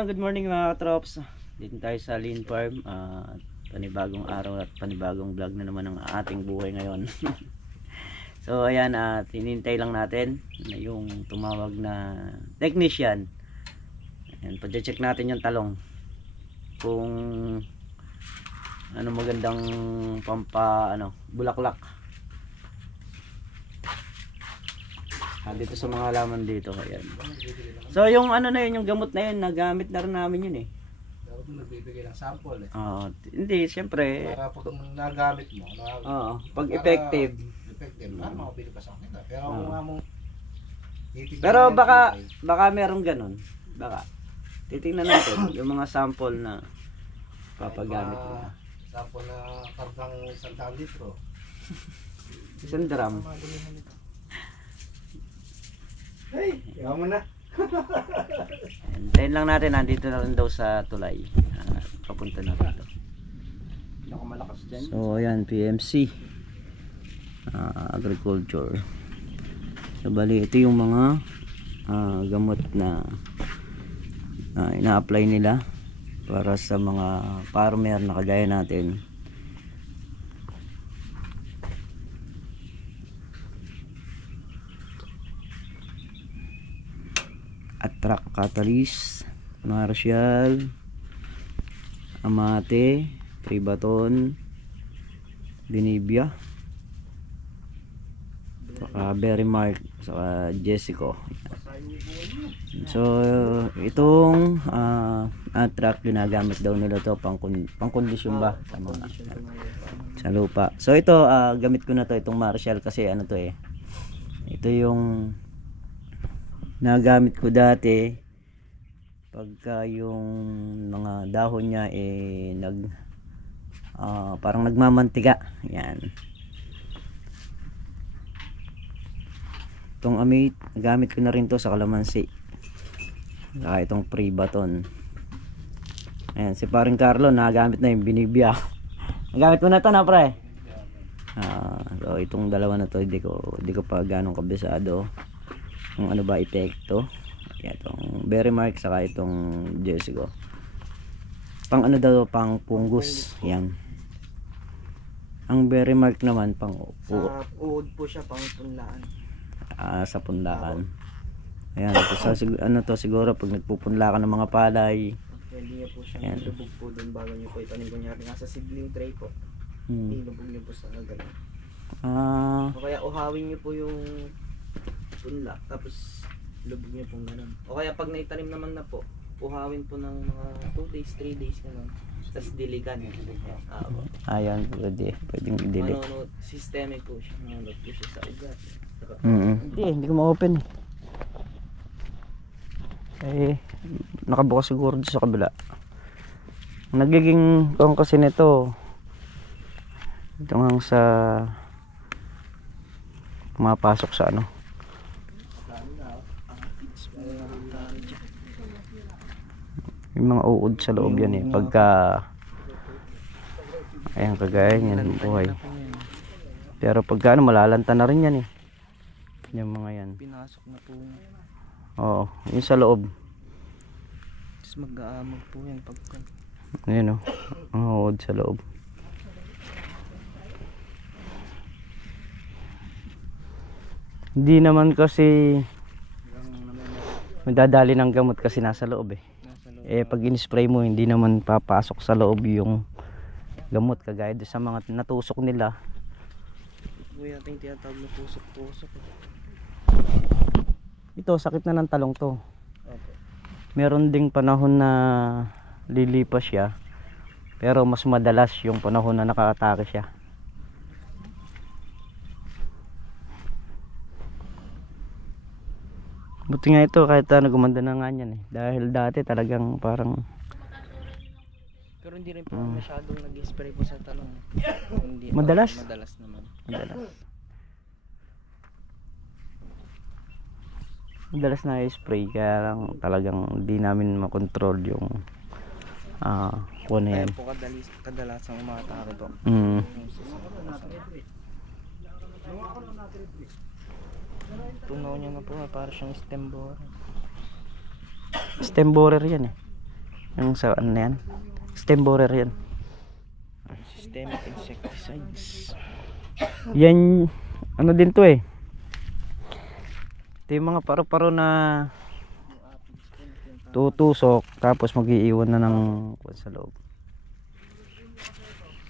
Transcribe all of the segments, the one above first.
ayun, good morning mga katrops. Dito tayo sa Lean Farm. Panibagong araw at panibagong vlog na naman ang ating buhay ngayon. So ayan, hinintay lang natin na yung tumawag na technician. Ayan, pa-check natin yung talong kung ano magandang bulaklak dito sa mga halaman dito. Ayan. So yung ano na yun, yung gamot na yun, nagamit na rin namin yun eh. Dapat mo nagbibigay ng sample eh. Hindi, siyempre. Para pag nagamit mo, pag effective. Effective, makabili pa sa akin. Pero kung nga mo titignan. Pero baka merong ganun. Baka. Titingnan natin yung mga sample na papagamit mo. Sample na kartang 100 litro. 1 drum. Hey, yaw mo na. Hintayin lang natin, nandito na rin daw sa tulay. Papunta na dito. Nakamalakas dyan. So ayan, PMC Agriculture. So bali, ito yung mga gamot na ina-apply nila para sa mga farmer na kagaya natin. Attract Catalyst, Martial, Amate, Pribaton, Benibia, saka Berrymark, saka Jessico. So itong Attract ginagamit daw nila to pangkondisyon ba sa lupa. So ito gamit ko na to, itong Martial, kasi ano to eh, ito yung nagamit ko dati pagka yung mga dahon niya eh parang nagmamantiga. Yan. Itong Amate, gamit ko na rin to sa kalamansi. Saka itong Pribaton. Ayan, si paring Carlo nagamit na yung Benibia. Nagamit mo na to na pre. So itong dalawa na to hindi ko pa ganong kabisado kung ano ba epekto. Ayan, itong Berrymark saka itong Jessico. Pang ano daw, pang pungus. Yan. Ang Berrymark naman pang sa uod po siya, pang punlaan. Sa punlaan. Ayan, ito sa ano to, siguro pag nagpupunla ka ng mga palay. Pwede niyo po siyang ilubog po doon bago niyo po itanim. Kunyari nasa seedling tray po. Ilubog niyo po sa ganun. O kaya uhawin niyo po yung punla, tapos lubog niyo pong ganun. O kaya pag naitanim naman na po, uhawin po ng mga 2 days, 3 days ganun. Tapos diligan. Ayan, pwedeng i-delete. Systemic po siya. Manulot po siya sa ugat. Hindi ko ma-open. Nakabukas siguro dito sa kabila. Nagiging kung kasi nito, ito nga sa pumapasok sa ano. Yung mga uod sa loob yan eh. Pagka ayan, kagaya yan buhay. Pero pagka ano, malalanta na rin yan eh. Yung mga yan. Pinasok na po. Oo, yung sa loob. Tapos mag-aamag po yan pagka. Ayan o, ang uod sa loob. Hindi naman kasi madadali ng gamot kasi nasa loob eh. Pag in-spray mo hindi naman papasok sa loob yung gamot, kagaya doon sa mga natusok nila. Kuya ating tinatawag na tusok-tusok. Ito sakit na ng talong to. Meron ding panahon na lilipas siya, pero mas madalas yung panahon na nakatake siya. Buti nga ito kahit gumanda na nga yan eh. Dahil dati talagang parang pero hindi rin po masyadong nag-spray po sa talong. Hindi, madalas? Madalas naman. Madalas na i-spray, kaya lang talagang hindi namin makontrol yung kung ano yan. Kaya po kadalasang umatake po. Tunaw niya na po, para siyang stem borer. Stem borer yan eh. Yung sa ano na yan? Stem borer yan. Systemic insecticides. Yan, ano din to eh. Ito yung mga paru-paro na tutusok tapos mag-iiwan na ng sa loob.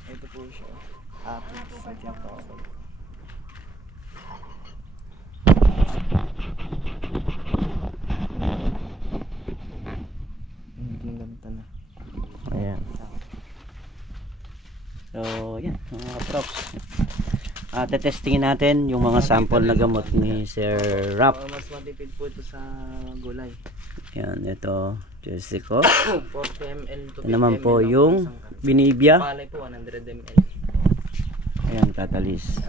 Ito po siya. Aphids na tinatawag. Hindi ganito na. Ayan. So, yan mga props. Tetestingin natin yung mga sample na gamot ni Sir Rap. Mas matipid po ito sa gulay. Yan, ito Jessico. 40 ml to 50 Ito naman po ml lang yung po isang binibia. palay po 100 ml. Ayan, catalyst.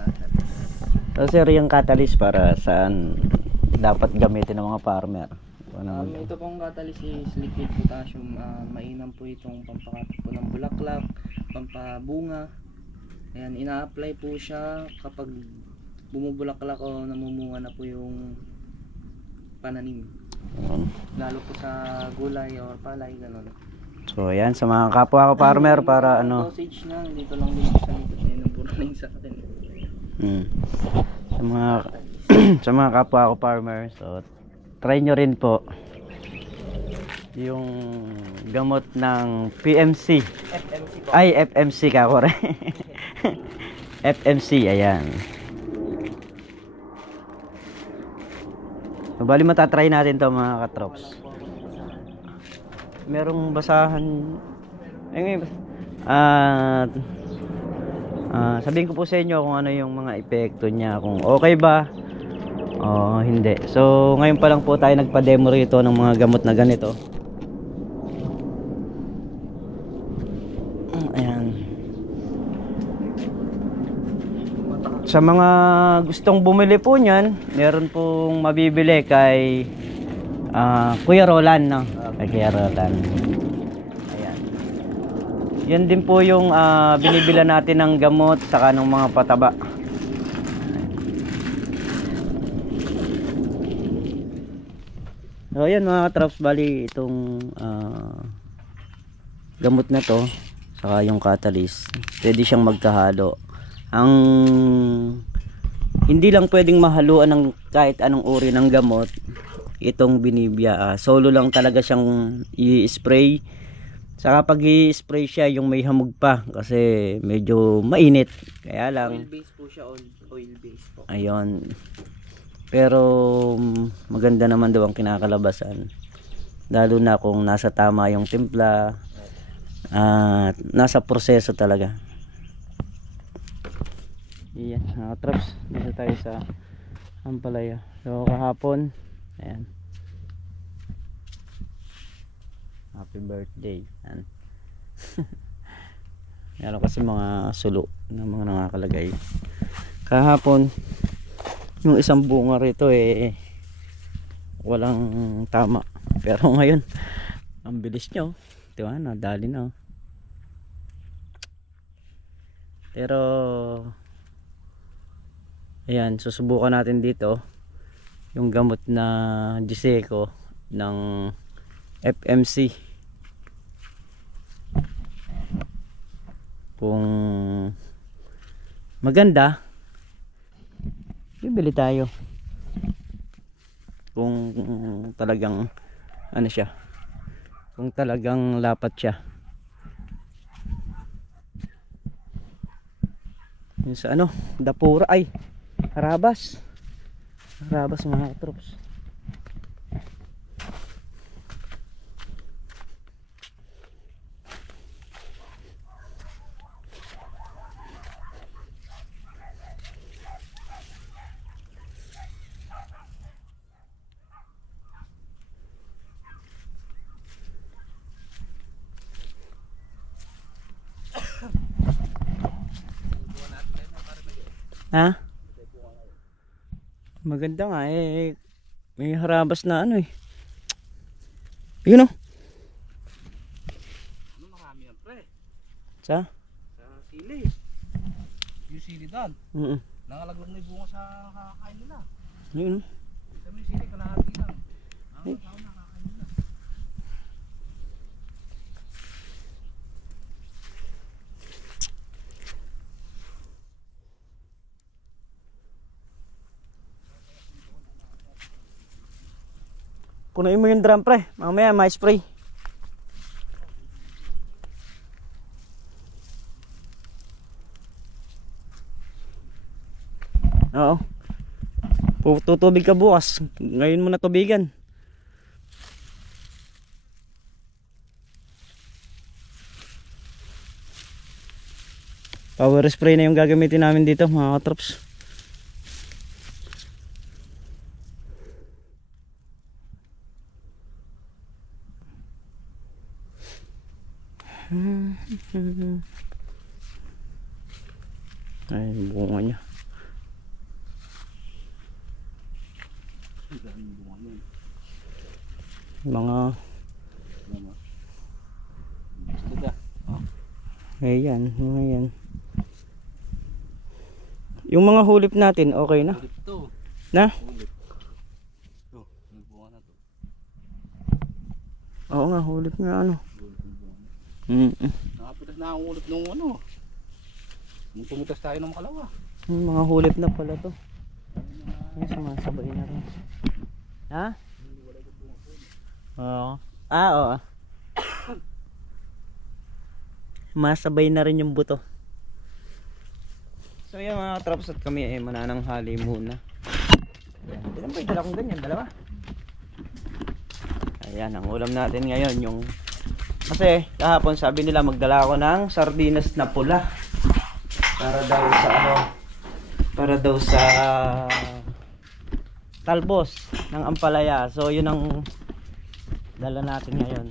So sir, yung catalyst para saan dapat gamitin ng mga farmer? Ito pong catalyst is liquid potassium. Mainam po itong pampakapit po ng bulaklak, pampabunga. Ayan, ina-apply po siya kapag bumubulaklak o namumunga na po yung pananim. Lalo po sa gulay o palay, gano'n. So ayan, sa mga kapwa ko farmer para ano. Dosage na, dito lang din sa likod. Yan ang puro lang sa atin. Sa mga sa mga kapwa ko farmer, so try nyo rin po yung gamot ng PMC. FMC po. Ay, FMC ka ko rin. FMC, ayan. So, bali matatry natin to mga katrops. Merong basahan. Sabihin ko po sa inyo kung ano yung mga epekto niya, kung okay ba o hindi. So ngayon pa lang po tayo nagpa-demo rito ng mga gamot na ganito. Ayan. Sa mga gustong bumili po niyan, meron pong mabibili kay Kuya Roland, no? Kay Kuya Roland. Ayan. Yan din po yung binibila natin ng gamot saka ng mga pataba. So ayan mga traps, bali itong gamot na to saka yung catalyst, pwede siyang magkahalo. Ang hindi lang pwedeng mahaluan ng kahit anong uri ng gamot itong binibia. Solo lang talaga siyang i-spray. Saka pag i-spray siya yung may hamog pa kasi medyo mainit. Kaya lang Oil base po siya, oil base po. ayun. Pero maganda naman daw ang kinakalabasan. Lalo na kung nasa tama yung timpla at nasa proseso talaga. Iyan, mga traps, nasa tayo sa Ampalaya. So kahapon, ayan, happy birthday. Ayan. Meron kasi mga sulo na mga nakakalagay. Kahapon yung isang bunga rito walang tama, pero ngayon ang bilis nyo, diba, nadali na. Pero ayan, susubukan natin dito yung gamot na Giseco ng FMC. Kung maganda, bibili tayo. Kung talagang ano siya, kung talagang lapat siya. Yung sa ano, Dapura, ay Harabas mga troops. Ha? Maganda nga may harabas na ano yun Marami yan pre. Sa Sili. Yung sili doon. Nangalaglag na yung bunga sa kakain nila. Yun Sabi yung sili, kalahati lang. Nakakain nila. Punuin mo yung drum pre. Mamaya ma-spray. Oo. Tutubig ka bukas. Ngayon mo na tubigan. Power spray na yung gagamitin namin dito mga katrops. Ay, bunga niya. Mga ayan, mga yan. Yung mga hulip natin, okay na? Na? Oo nga, hulip nga ano. Nakapitas na ang ulot nung ano. Nung pumitas tayo ng Makalawa. Mga hulip na pala to. Ay, sumasabay na rin. Ha? Oo. Oo. Masabay na rin yung buto. So yan mga traps, at kami ay manananghali muna. Ilan ba yung dala kong ganyan? Dalawa? Ayan, ang ulam natin ngayon yung... Kasi kahapon sabi nila magdala ako ng sardinas na pula. Para daw sa ano... Para daw sa... talbos ng ampalaya. So yun ang dala natin ngayon.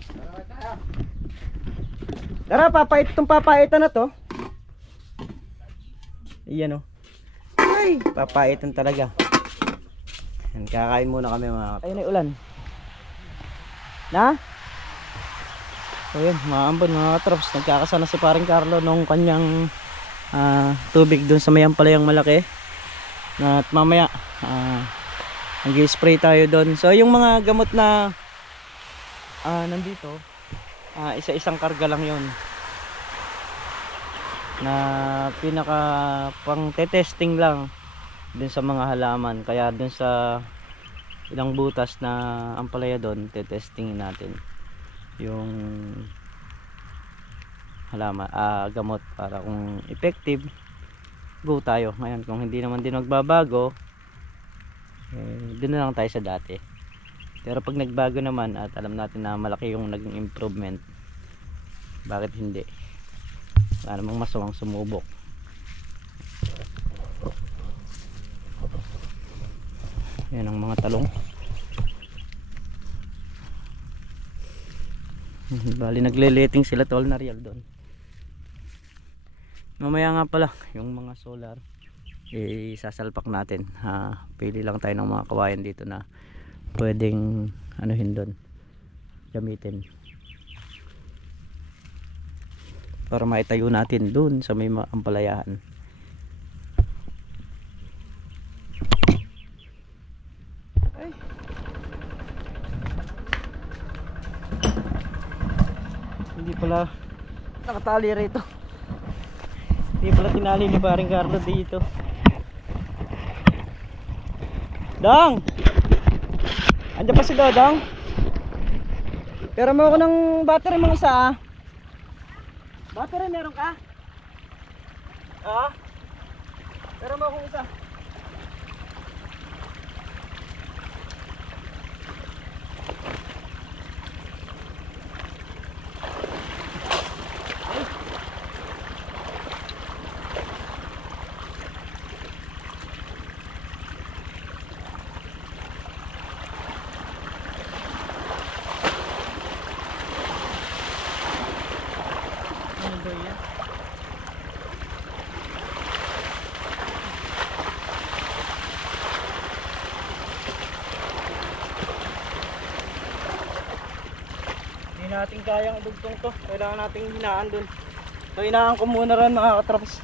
Tara, papaitan na to. Iyan o. Ay, papaitan talaga. Yan, kakain muna kami mga. Ayun ay ulan. Na? So yun, mga ambon, mga traps. Nagkakasana si paring Carlo nung kanyang tubig dun sa may ampalayang malaki. At mamaya nag-spray tayo dun. So yung mga gamot na nandito, isa-isang karga lang yun na pinaka pang testing lang dun sa mga halaman. Kaya dun sa ilang butas na ampalaya dun, testingin natin yung halaman, gamot para kung effective, go tayo. Ngayon kung hindi naman din magbabago, dun na lang tayo sa dati. Pero pag nagbago naman at alam natin na malaki yung naging improvement, bakit hindi? Wala namang masamang sumubok. Yan ang mga talong. Bali nagleleting sila tol na real doon. Mamaya nga pala yung mga solar sasalpak natin. Pili lang tayo ng mga kawayan dito na pwedeng anuhin doon, gamitin para maitayo natin doon sa may ampalayahan. Ay. Hindi pala nakatali rito. Hindi pala tinali ni paring Carlo dito. Dong! Andiyan pa si Dodong? Pero mo ako ng battery mga isa. Battery meron ka? Pero mo akong isa. Hindi natin kayang idugtong to. Kailangan nating hinaan dun. So hinaan ko muna rin mga katraps.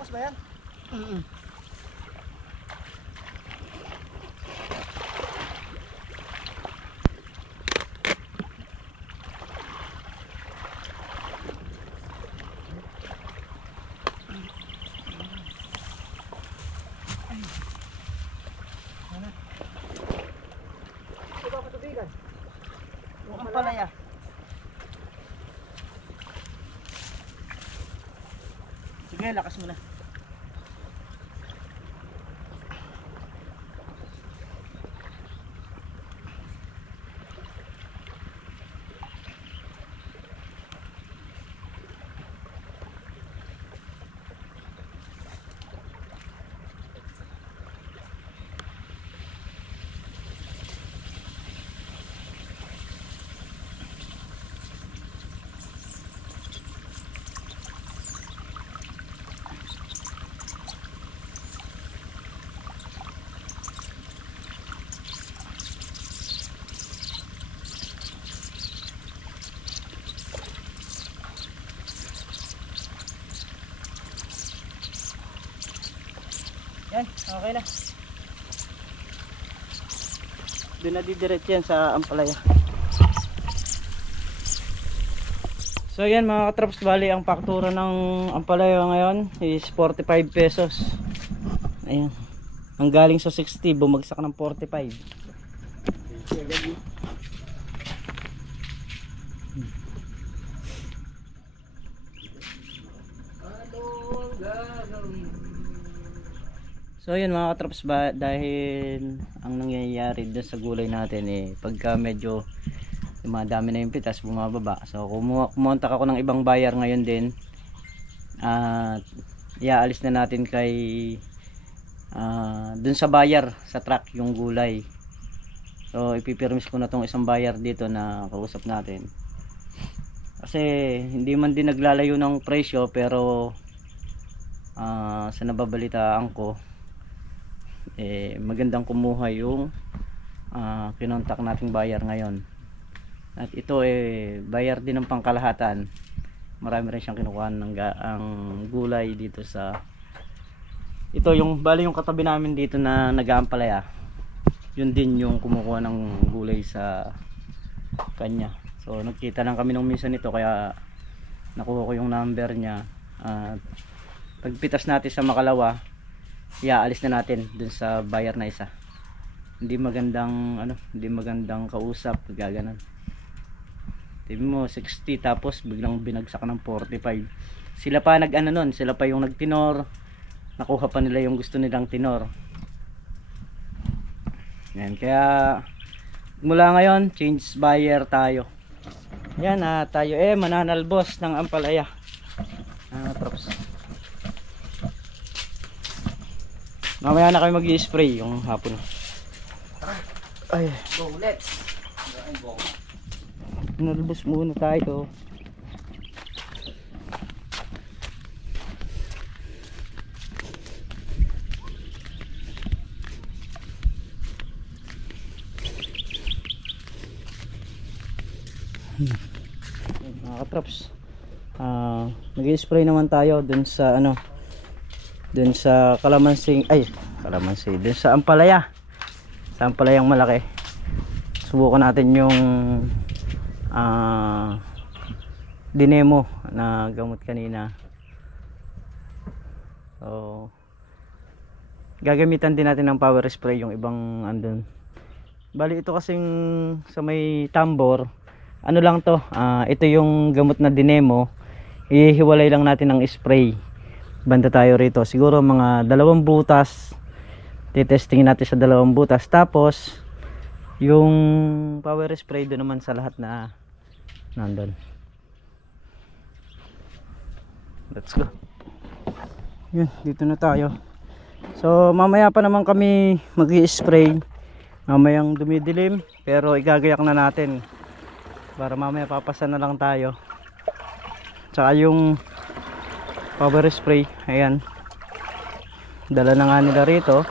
Bukas ba yan? Ang palaya. Sige, lakas mo na. Yan, okay na. Doon na didiretso yan sa ampalaya. So yan mga katraps, bali ang faktura ng ampalaya ngayon is 45 pesos. Ayan. Ang galing sa 60, bumagsak ng 45. So yun mga katraps, ba, dahil ang nangyayari dun sa gulay natin pagka medyo dumadami na yung pitas, bumababa. So kumontak ako ng ibang buyer ngayon din at iaalis na natin kay dun sa buyer sa truck yung gulay. So ipipirmis ko na tong isang buyer dito na kausap natin, kasi hindi man din naglalayo ng presyo, pero sa nababalitaan ko magandang kumuha yung kinontak nating buyer ngayon. At ito buyer din ng pangkalahatan. Marami rin siyang kinukuha ng ang gulay dito sa ito, yung bali yung katabi namin dito na nag-aampalaya. Yun din yung kumukuha ng gulay sa kanya. So nagkita lang kami nung minsan nito, kaya nakuha ko yung number niya. Pagpitas natin sa makalawa, iaalis na natin dun sa buyer na isa. Hindi magandang kausap, gaganon. Tibi mo 60 tapos biglang binagsak ng 45. Sila pa sila pa yung nagtinor. Nakuha pa nila yung gusto nilang tinor. Yan, kaya mula ngayon change buyer tayo. Yan, tayo mananalbos ng ampalaya. Props. Mamaya na kami mag-i-spray yung hapon. Ay, Go, let's. nalbos muna tayo. Mga katraps, nag-i-spray naman tayo dun sa dun sa kalamansi, dun sa ampalayang malaki. Subukan natin yung dinemo na gamot kanina. So gagamitan din natin ng power spray yung ibang andun. Bali ito kasing sa may tambor, lang to, ito yung gamot na dinemo. Ihiwalay lang natin ng spray. Banda tayo rito, siguro mga 2 butas. Titestingin natin sa 2 butas. Tapos yung power spray doon naman sa lahat na nandun. Let's go. Yun, dito na tayo. So mamaya pa naman kami mag-i-spray. Mamayang dumidilim, pero igagayak na natin para mamaya papasa na lang tayo. Tsaka yung power spray, ayan, dala na nga nila rito.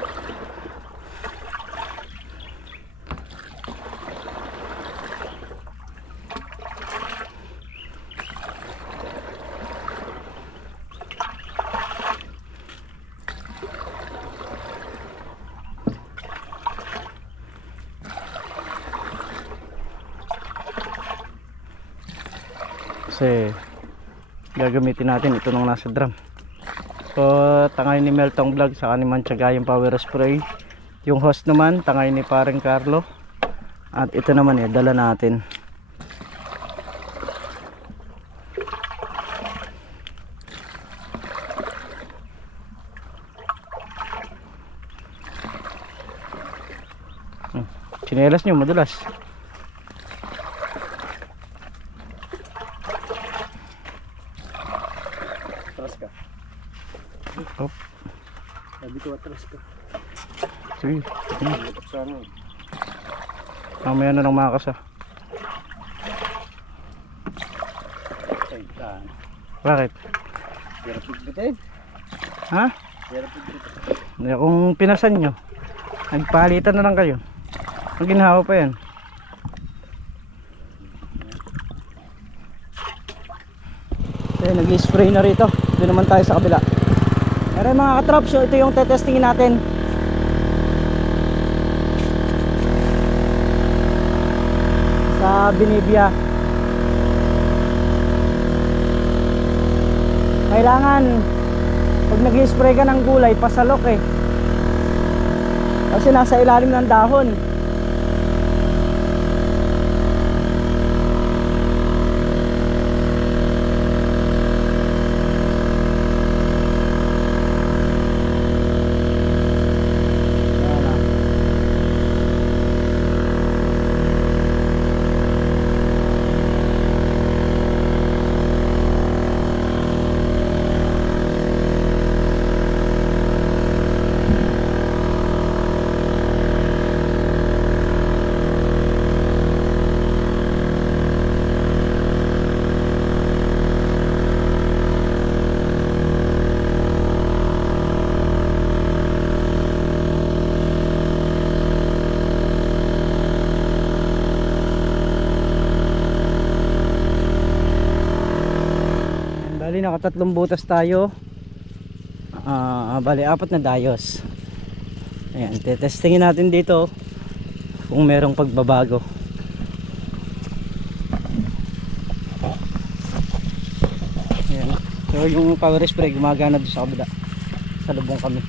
kasi gagamitin natin ito nung nasa drum. So tangay ni Meltong Vlog sa ni Manchaga yung power spray. Yung host naman tangay ni Paring Carlo. At ito naman dala natin. Chinelas nyo madulas. Atras ka. Op. Sabi ko atras ka. Sige. Lutok sana. Mamaya na lang makakasa. Ay, taan. Bakit? Pero pigbitin. Ha? Pero pigbitin. Kung pinasan nyo, nagpalitan na lang kayo. Ang ginhawa pa yan. Okay, nag-spray na rito. Doon naman tayo sa kabila. Pero mga katrops, ito yung tetestingin natin. Sa Binibia. Kailangan pag nag-spray ka ng gulay, pasalok kasi nasa ilalim ng dahon. Bali nakatatlong butas tayo. Bali 4 na dayos. Ayan, tetestingin natin dito kung merong pagbabago. Ayan. So yung power spray gumagana doon sa kabila. Sa lubong kami.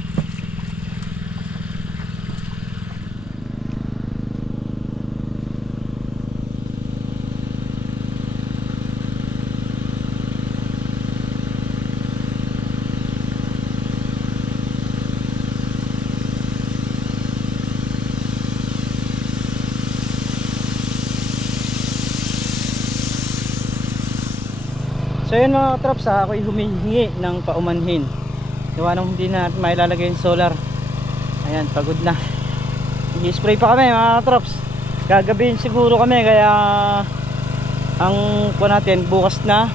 So yun mga katrops, ako'y humihingi ng paumanhin. Gawa nung hindi na mailalagay yung solar. Ayan, pagod na. I-spray pa kami mga katrops. Gagabihin siguro kami, kaya ang po natin bukas na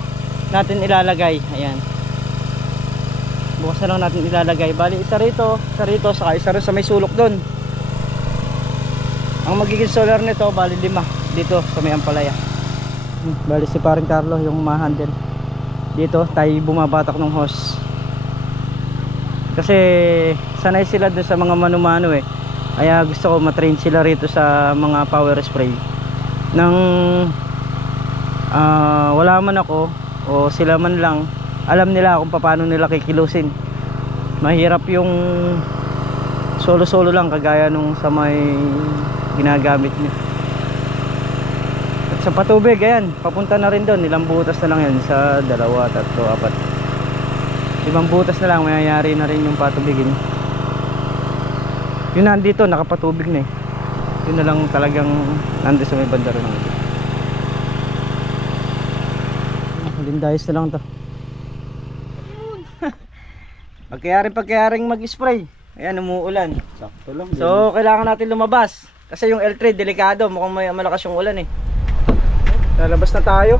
natin ilalagay. Ayan, bukas na lang natin ilalagay. Bali isa rito, saka isa rin sa may sulok doon. Ang magiging solar nito bali 5 dito sa may Ampalaya. Bali si Paring Carlo yung ma-handle. Dito tayo bumabatak ng hose kasi sanay sila doon sa mga mano-mano kaya gusto ko matrain sila rito sa mga power spray nang wala man ako o sila man lang, alam nila kung paano nila kikilusin. Mahirap yung solo-solo lang kagaya nung sa may ginagamit niya. Sa patubig, ayan, papunta na rin doon. Ilang butas na lang yan, sa 2, 3, 4, 5 butas na lang, mayayari na rin yung patubigin. Yun nandito, nakapatubig na yun na lang talagang nandito sa may banda rin. Lindayos na lang to. Pagkayaring mag-spray, ayan, umuulan. Sakto lang. So kailangan natin lumabas kasi yung L3 delikado, mukhang malakas yung ulan Lalabas na tayo.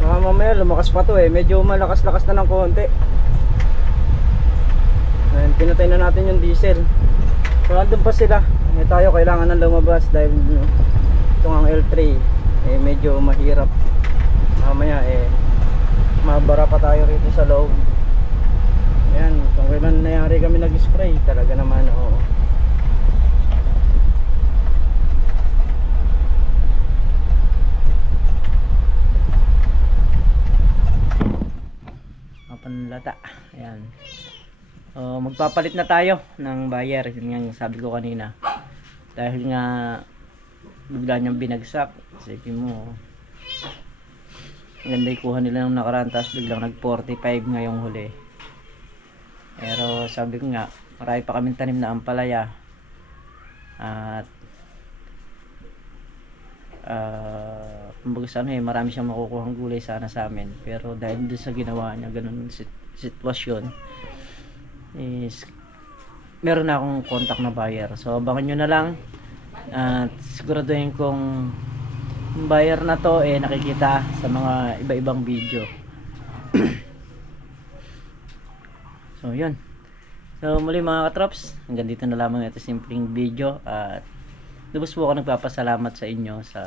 Baka mamaya lumakas pa to medyo malakas-lakas na ng konti. Ayan, pinatay na natin yung diesel. So andun pa sila. Tayo kailangan na lumabas dahil itong ang L3 medyo mahirap. Mamaya mabara pa tayo rito sa loob. Ayan, kung kailan nangyari kami nag-spray, talaga naman panlata. Ayan. Magpapalit na tayo ng buyer. Yun nga yung sabi ko kanina. Dahil nga bigla niyang binagsak. Isipin mo, ganda ikuha nila ng nakaraan, tapos biglang nag 45 ngayong huli. Pero sabi ko nga, marami pa kaming tanim na ampalaya. At kumbaga sana marami siyang makukuhang gulay sana sa amin, pero dahil doon sa ginawa niya ganun sitwasyon is meron na akong contact na buyer. So abangan nyo na lang at siguraduhin kong yung buyer na to nakikita sa mga iba-ibang video. So yun, so muli mga katrops, hanggang dito na lamang ito simpleng video at lubos po ako nagpapasalamat sa inyo sa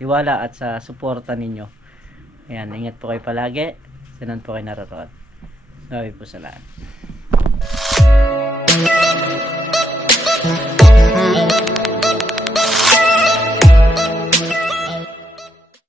tiwala at sa suporta ninyo. Ayan, ingat po kayo palagi. Saan po kayo naroon. Sabi po sa lahat.